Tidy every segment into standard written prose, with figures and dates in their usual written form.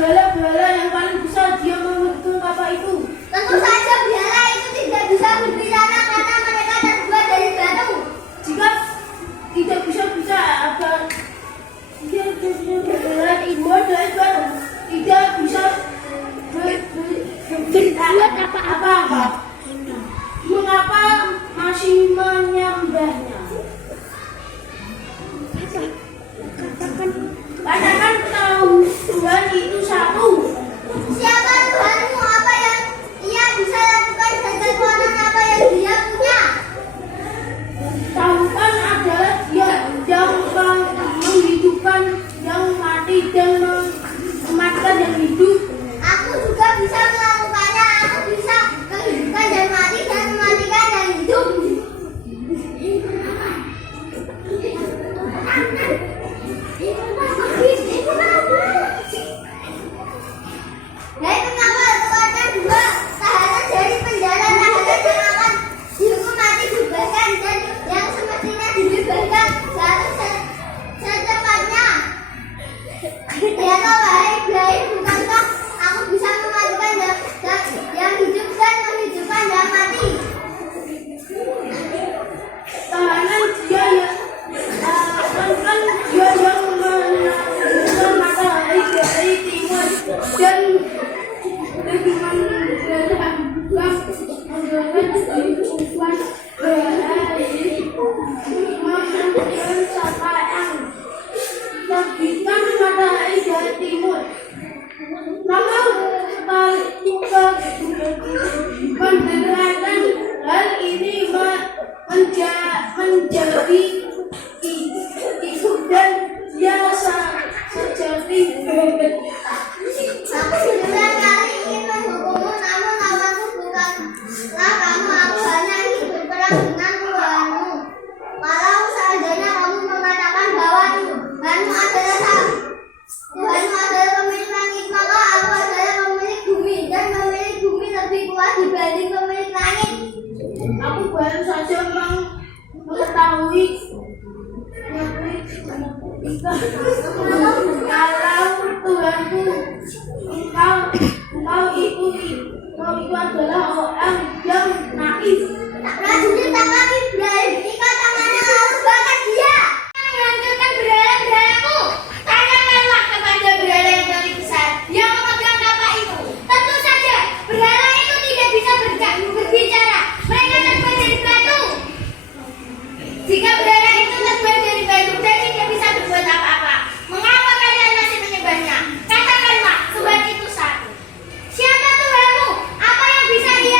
berhala yang paling besar dia menghukum apa itu? Tentu saja berhala itu tidak bisa berbicara karena mereka terbuat dari batu. Jika tidak bisa apa? Dia berhala itu adalah batu. Tidak bisa berbuat apa-apa. Mengapa masih menyembahnya? Katakan Tuhan itu satu. Siapa Tuhanmu? Apa yang ia bisa lakukan dan kekuatan apa yang dia punya? Tuhan adalah dia yang menghidupkan yang mati dan mematikan yang hidup. Aku juga bisa melakukannya. Aku bisa menghidupkan dan mati dan mematikan dan hidup. Hei, kenapa kekuatan dua tahanan dari penjara tahanan yang akan dihukum mati dibebaskan dan yang semestinya dibebaskan seharusnya secepatnya? Ya toh, wahai Ibrahim, bukankah aku bisa mematikan yang hidup dan menghidupkan yang mati? Tahanan dia yang kan dia yang menangkan matahari dari timur dan dengan berangkat kehidupan berhari menentukan siapa yang terbitkan matahari dari timur. Namun menerangkan hal ini menjadi hidup dan biasa sejati. Aku berulang kali ingin menghukummu, namun lawanku bukanlah kamu. Aku hanya ingin berperang dengan Tuhanmu. Kalau seandainya kamu mengatakan bahwa Tuhanmu adalah pemilik langit, maka aku adalah pemilik bumi, dan pemilik bumi lebih kuat dibanding pemilik langit. Aku baru saja mengetahui kalau Tuhanku engkau itu adalah orang yang naif. Prajurit tangkap Ibrahim, ikat tangannya lalu bakar dia. Menghancurkan berhala-berhalaku. Tanyakanlah kepada berhala yang paling besar yang memegang kapak itu. Tentu saja berhala itu tidak bisa berbicara. Mereka terbuat dari batu. Jika berhala itu terbuat dari batu dan tidak bisa berbuat apa-apa, mengapa kalian masih menyembahnya? Katakanlah Tuhan itu satu. Siapa Tuhanmu? Apa yang bisa ia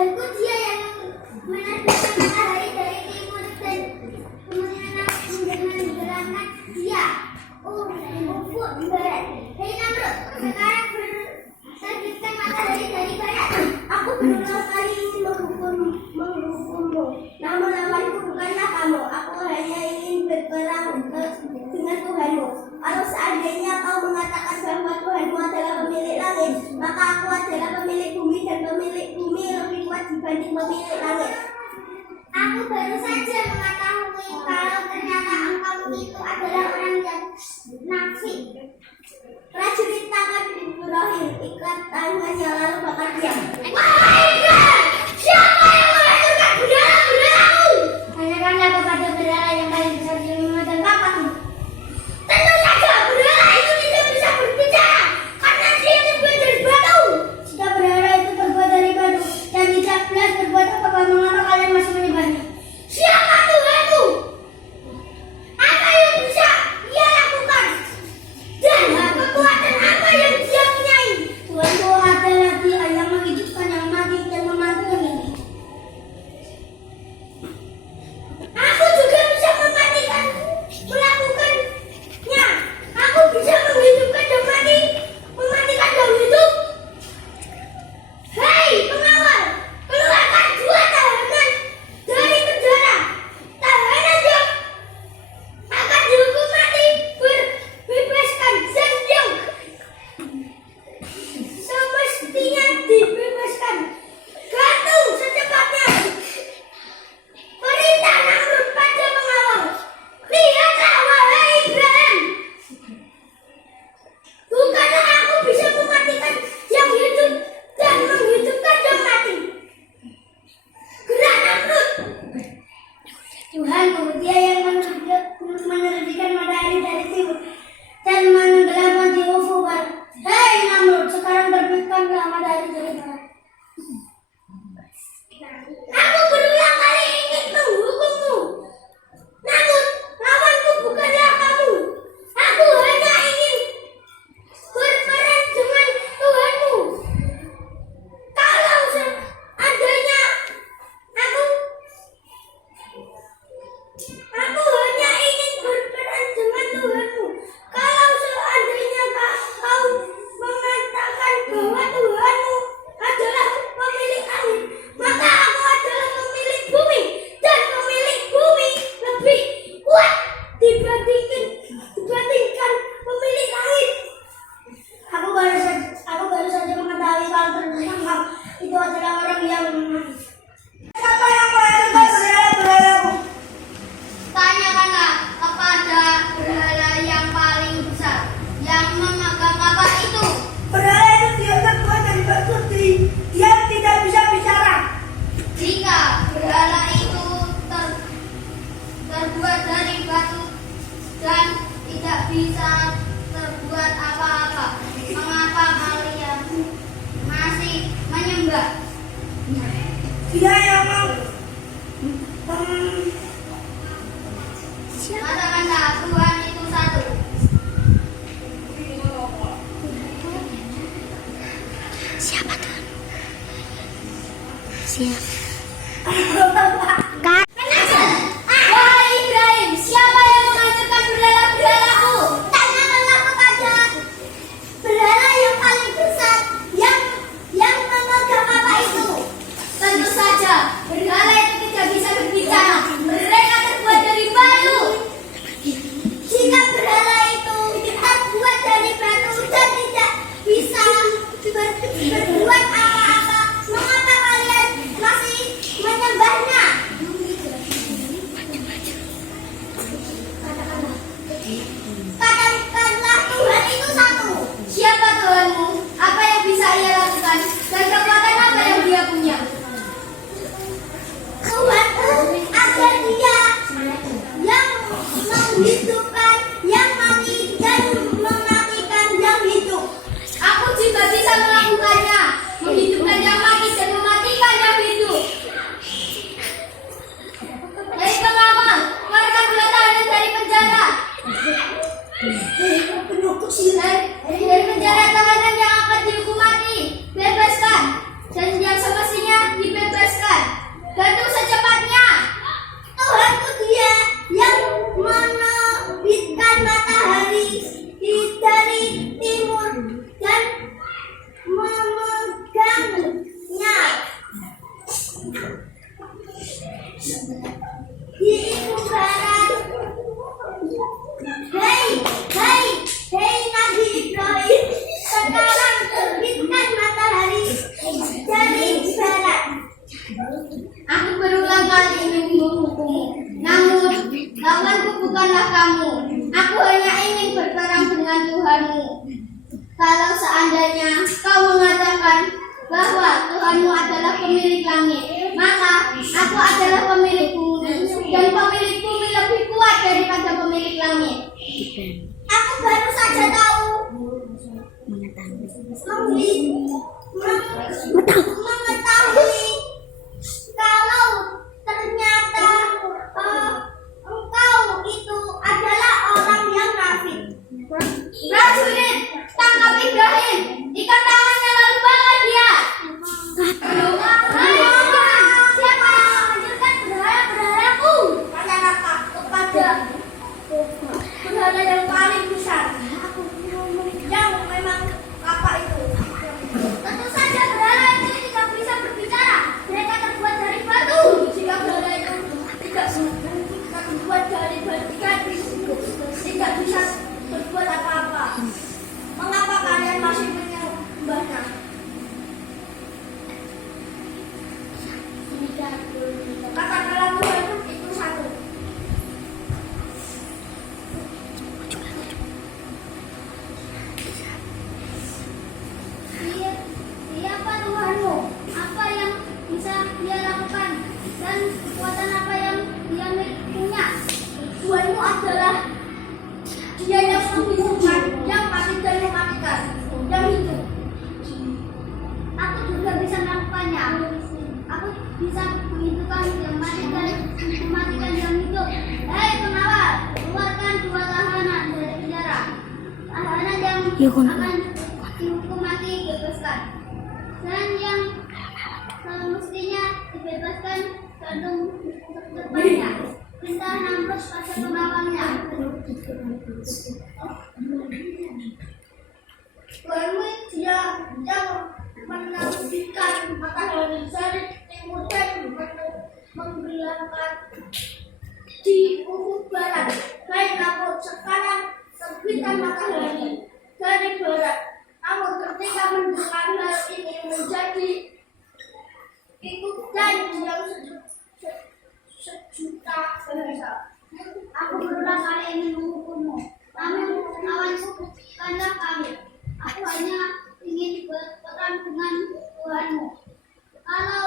Tuhanku dia yang menerbitkan matahari dari timur dan kemudian menggerakkan dia ufuk barat. Hei Namrud, sekarang terbitkan matahari dari barat. Aku berulang kali ingin menghukummu, namun lawanku bukanlah kamu. Aku hanya ingin berperang dengan Tuhanmu. Kalau seandainya kau mengatakan bahwa Tuhanmu adalah pemilik langit, maka aku adalah pemilik bumi dan pemilik bumi lebih kuat dibanding pemilik langit. Aku baru saja mengetahui kalau ternyata engkau itu adalah orang yang nafik. Prajurit tangan Ibrahim ikat tangannya lalu bakar dia. Siapa yang menghancurkan berhala-berhalamu? Tanyakanlah kepada berhala yang paling besar di dunia dan kapanmu. Tentu saja berhala itu tidak bisa berbicara karena dia terbuat dari batu. Jika berhala itu terbuat dari batu dan tidak belas berbuat apa, mengapa kalian masih menyembahnya? Siapa Tuhanmu? Apa yang bisa dia lakukan? Dan kekuatan apa yang dia punyai? Tuhanku adalah dia yang menghidupkan yang mati dan mematikan yang hidup. Aku juga bisa mematikan, melakukannya. Aku bisa menghidupkan yang mati, mematikan yang hidup. Hei pengawal, keluarkan dua tahanan dari penjara. Tahanan yang akan dihukum mati bebaskan Zhang. Semestinya dibebaskan. Gantung secepatnya. Perintah Namrud pada pengawal. Lihatlah wahai Ibrahim. Bukanlah aku bisa mematikan yang hidup dan menghidupkan yang mati. Gerak Namrud. Tuhanku, dia yang menerbitkan matahari dari timur dan menenggelamkan di ufuk barat. Hei Namrud, sekarang terbitkanlah matahari dari barat. Aku berulang kali ingin menghukummu, namun lawanku bukanlah kamu. Aku hanya ingin berperang dengan Tuhanmu. Kalau seandainya aku hanya ingin berperang dengan Tuhanmu. Kalau seandainya kau mengatakan bahwa Tuhanmu adalah pemilik langit, maka aku adalah pemilik bumi dan pemilik bumi lebih kuat dibandingkan pemilik langit. Aku baru saja mengetahui kalau ternyata itu adalah orang yang mati. Siapa yang menghancurkan berhala-berhalamu? Tanyakanlah kepada berhala yang paling besar yang memegang kapal itu. Berhala itu dia terbuat dari batu, dia tidak bisa bicara. Jika berhala itu terbuat dari batu dan tidak bisa terbuat apa-apa, mengapa kalian masih menyembah? Dia yang katakanlah Tuhan itu satu. Siapa Tuhan? Siapa? Wahai Ibrahim, siapa yang menghancurkan berhala-berhalaku? Tanyakanlah kepada berhala yang paling besar yang memegang apa itu. Tentu saja berhala itu tidak bisa berbicara. Mereka terbuat dari batu. Jika berhala itu terbuat dari batu dan tidak bisa berbuat apa-apa, mengapa kalian masih Kalau seandainya kau mengatakan bahwa Tuhanmu adalah pemilik langit, maka aku adalah pemilik bumi, dan pemilik bumi lebih kuat daripada pemilik langit. Aku baru saja tahu mengetahui kalau ternyata engkau itu adalah orang yang kafir. Prajurit, tangkap Ibrahim, ikat tangannya lalu bakar dia. Ayo, siapa yang menghancurkan berhala-berhalaku? Kata-kata kepada berhala yang paling besar, yang memang apa itu? Tentu saja berhala itu tidak bisa berbicara. Mereka terbuat dari batu. Jika berhala itu tidak terbuat dari batu, tidak bisa berbuat apa-apa. Mengapa kalian masih menyembahnya? Katakanlah Tuhan itu satu. Siapa Tuhanmu? Apa yang bisa dia lakukan? Dan kekuatan apa yang dia punya? Tuhanmu adalah Dia yang menghidupkan, yang mati dan mematikan, yang hidup. Aku juga bisa melakukannya. Aku bisa menghidupkan yang mati dan mematikan yang hidup. Hei pengawal, keluarkan 2 tahanan dari penjara. Tahanan yang akan dihukum mati bebaskan, dan yang semestinya dibebaskan gantung depannya. Perintah Namrud pada pengawalnya. Tuhanmu dia yang menampilkan matahari dari timur dan menggelarkan di ufuk barat. Baik Namrud, sekarang terbitkan matahari dari barat. Namun ketika mendengar hal ini menjadi ikutan yang sejuta bahasa. Aku berulang kali ingin menghukummu, namun awankanlah kami. Aku hanya ingin berperang dengan Tuhanmu. Kalau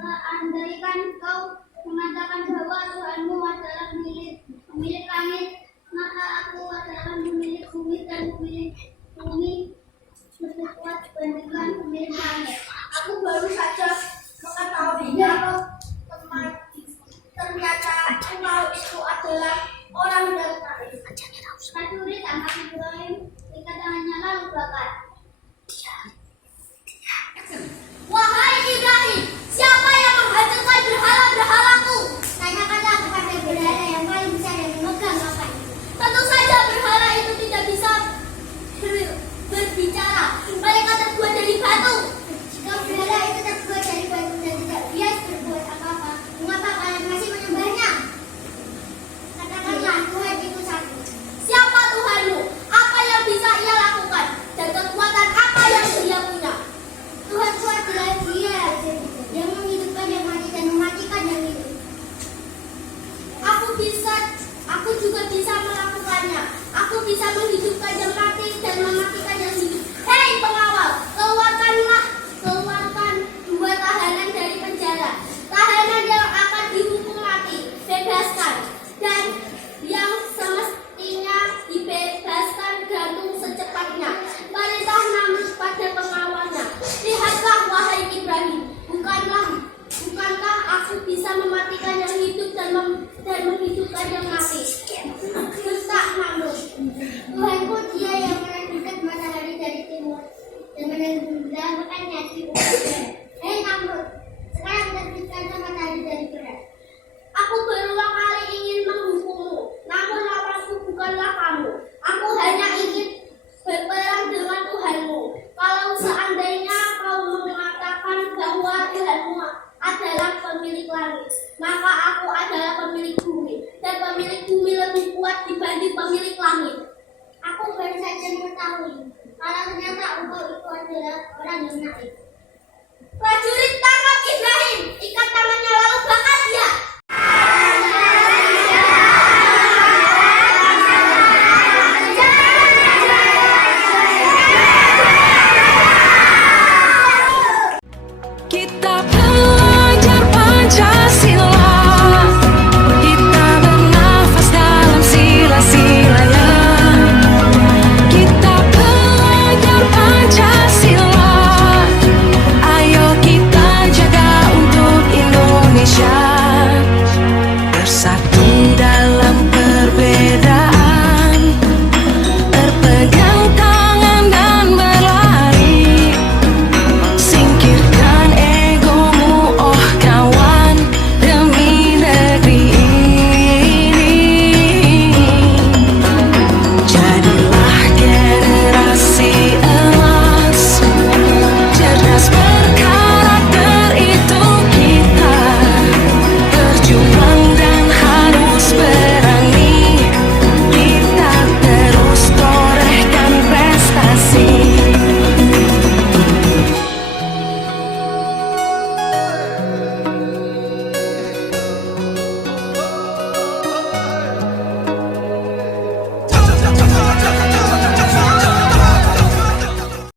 seandainya kau mengatakan bahwa Tuhanmu adalah pemilik langit, maka aku adalah pemilik bumi, dan pemilik bumi lebih kuat dibandingkan pemilik langit. Aku baru saja mengetahui kalau ternyata engkau itu adalah orang yang baik. Prajurit tangkap Ibrahim, ikat tangannya lalu bakar. Wahai Ibrahim, siapa yang menghancurkan berhala-berhalaku? Tanyakanlah kepada berhala yang paling besar yang memegang papan. Tentu saja berhala itu tidak bisa berbicara. Mereka terbuat dari batu. Jika berhala itu terbuat dari batu dan tidak bias berbuat apa-apa, mengapa kalian masih menyembahnya? Katakanlah Tuhan itu satu. Siapa Tuhanmu? Apa yang bisa ia lakukan? Dan kekuatan apa yang dia punya? Tuhanku adalah Dia yang menghidupkan yang mati dan mematikan yang hidup. Aku juga bisa melakukannya. Aku bisa menghidupkan yang mati dan mematikan yang hidup. Hei pengawal, keluarkan 2 tahanan dari penjara. Tahanan yang akan dihukum mati, bebaskan. Dan yang semestinya dibebaskan gantung secepatnya. Perintah Namrud pada pengawalnya. Lihatlah wahai Ibrahim, bukankah aku bisa mematikan yang hidup dan menghidupkan yang mati? Bentak Namrud. Tuhanku Dia yang menerbitkan matahari dari timur dan menenggelamkannya di ufuk barat. Hei Namrud, sekarang terbitkanlah matahari dari barat. Aku berulang kali ingin menghukummu, namun lawanku bukanlah kamu. Aku hanya ingin berperang dengan Tuhanmu. Kalau seandainya kau mengatakan bahwa Tuhanmu adalah pemilik langit, maka aku adalah pemilik bumi, dan pemilik bumi lebih kuat dibanding pemilik langit. Aku baru saja mengetahui kalau ternyata engkau itu adalah orang yang naif. Prajurit tangkap Ibrahim, ikat tangannya lalu bakar.